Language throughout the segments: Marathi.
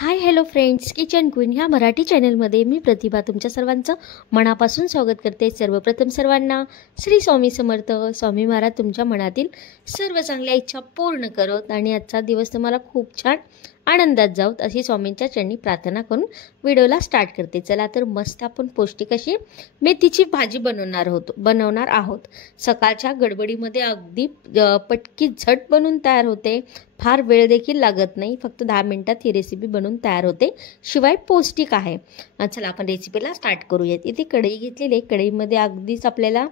Hi hello friends, kitchen queen ह्या मराठी चॅनलमध्ये मी प्रतिभा तुमच्या सर्वांचं मनापासून स्वागत करते। सर्वप्रथम सर्वांना श्री स्वामी समर्थ। स्वामी महाराज तुमच्या मनातील सर्व चांगल्या इच्छा पूर्ण करोत आणि आजचा दिवस तुम्हाला खूप छान आनंदात जाऊत अशी स्वामींच्या चरणी प्रार्थना करून व्हिडिओला स्टार्ट करते। चला तर मस्त आपण पौष्टिक अशी मेथीची भाजी बनवणार आहोत। सकाळच्या गडबडीमध्ये अगदी पटकी झट बनून तयार होते, फार वेळ देखील लागत नाही, फक्त 10 मिनिटात ही रेसिपी बनवून तयार होते, शिवाय पौष्टिक आहे। चला आपण रेसिपीला स्टार्ट करूयात। इथे कढई घेतलेली आहे, कढईमध्ये अगदीच आपल्याला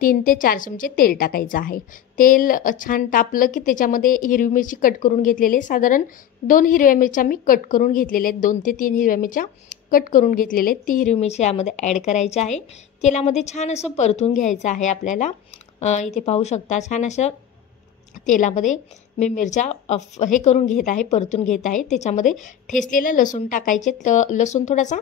3 ते 4 चमचे तेल टाकायचं आहे। तेल छान तापलं की त्याच्यामध्ये हिरवी मिरची कट करून घेतलेली, साधारण 2 हिरव्या मिरच्या मी कट करून घेतलेल्या आहेत, 2 ते 3 हिरव्या मिरच्या कट करून घेतलेले आहेत। ती हिरवी मिरची यामध्ये ॲड करायची आहे। तेलामध्ये छान असं परतून घ्यायचं आहे आपल्याला। इथे पाहू शकता छान असं तेलामध्ये मी मिरच्या हे करून घेत आहे, परतून घेत आहे। त्याच्यामध्ये ठेचलेलं लसूण टाकायचे, लसूण थोडासा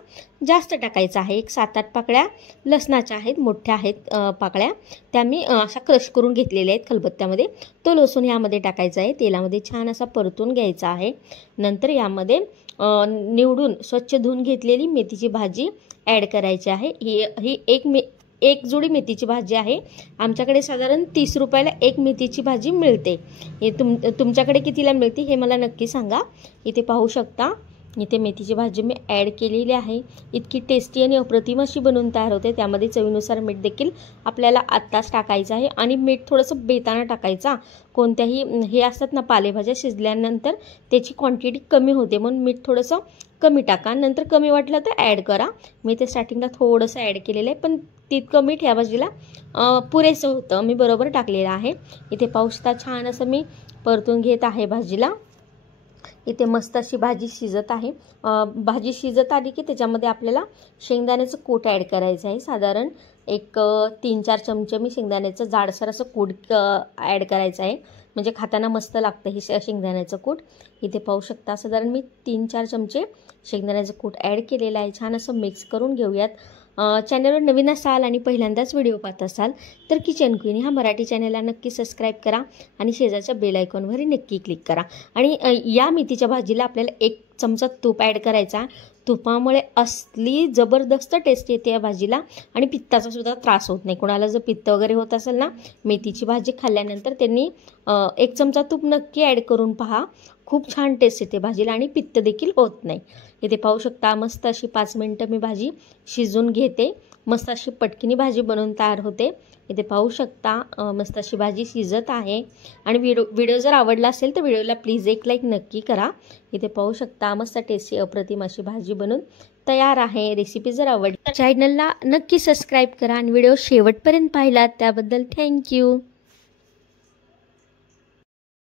जास्त टाकायचा आहे। एक 7-8 पाकळ्या लसणाच्या आहेत, मोठ्या आहेत पाकळ्या, त्या मी अशा क्रश करून घेतलेल्या आहेत खलबत्त्यामध्ये। तो लसूण यामध्ये टाकायचा आहे, तेलामध्ये छान असा परतून घ्यायचा आहे। नंतर यामध्ये निवडून स्वच्छ धुवून घेतलेली मेथीची भाजी ॲड करायची आहे। ही एक जुडी मेथीची भाजी आहे। आमच्याकडे साधारण 30 रुपयाला एक मेथीची भाजी मिळते। हे तुमच्याकडे कितीला मिळते हे मला नक्की सांगा। इथे पाहू शकता, इथे मेथीची भाजी मी ॲड केलेली आहे। इतकी टेस्टी आणि अप्रतिम अशी बनवून तयार होते। त्यामध्ये चवीनुसार मीठ देखील आपल्याला आत्ताच टाकायचं आहे आणि मीठ थोडंसं बेताना टाकायचा। कोणत्याही हे असतात ना पालेभाज्या, शिजल्यानंतर त्याची क्वांटिटी कमी होते, म्हणून मीठ थोडंसं कमी टाका, नंतर कमी वाटलं तर ॲड करा। मी ते स्टार्टिंगला थोडंसं ॲड केलेलं आहे, पण तितकं मीठ ह्या भाजीला पुरेसं होतं, मी बरोबर टाकलेलं आहे। इथे पाहू शकता छान असं मी परतून घेत आहे भाजीला। इथे मस्त अशी भाजी शिजत आहे। भाजी शिजत आली की त्याच्यामध्ये आपल्याला शेंगदाण्याचं कूट ॲड करायचं आहे। साधारण एक 3-4 चमचे मी शेंगदाण्याचं जाडसर असं कूट ॲड करायचं आहे, म्हणजे खाताना मस्त लागतं हे शेंगदाण्याचं कूट। इथे पाहू शकता साधारण मी 3-4 चमचे शेंगदाण्याचं कूट ॲड केलेलं आहे। छान असं मिक्स करून घेऊयात। चॅनलवर नवीन असाल आणि पहिल्यांदाच व्हिडिओ पाहत असाल तर किचन क्वीन ह्या मराठी चॅनलला नक्की सबस्क्राईब करा आणि शेजारच्या बेल आयकॉनवर नक्की क्लिक करा। आणि या मेथीच्या भाजीला आपल्याला 1 चमचा तूप ॲड करायचा। तुपामुळे असली जबरदस्त टेस्ट येते या भाजीला आणि पित्ताचा सुद्धा त्रास होत नाही। कोणाला जर पित्त वगैरे होत असेल ना मेथीची भाजी खाल्ल्यानंतर, त्यांनी 1 चमचा तूप नक्की ॲड करून पहा, खूप छान टेस्ट येते भाजीला आणि पित्त देखील होत नाही। इथे पाहू शकता मस्त अशी 5 मिनिटं मी भाजी शिजून घेते, मस्त अशी पटकिनी भाजी बनवून तयार होते। इथे पाहू शकता मस्त अशी भाजी शिजत आहे। आणि व्हिडिओ जर आवडला असेल तर व्हिडिओला प्लीज एक लाईक नक्की करा। इथे पाहू शकता मस्त टेस्टी अप्रतिम अशी भाजी बनून तयार आहे। रेसिपी जर आवडली तर चॅनलला नक्की सबस्क्राईब करा आणि व्हिडिओ शेवटपर्यंत पाहिलात त्याबद्दल थँक्यू।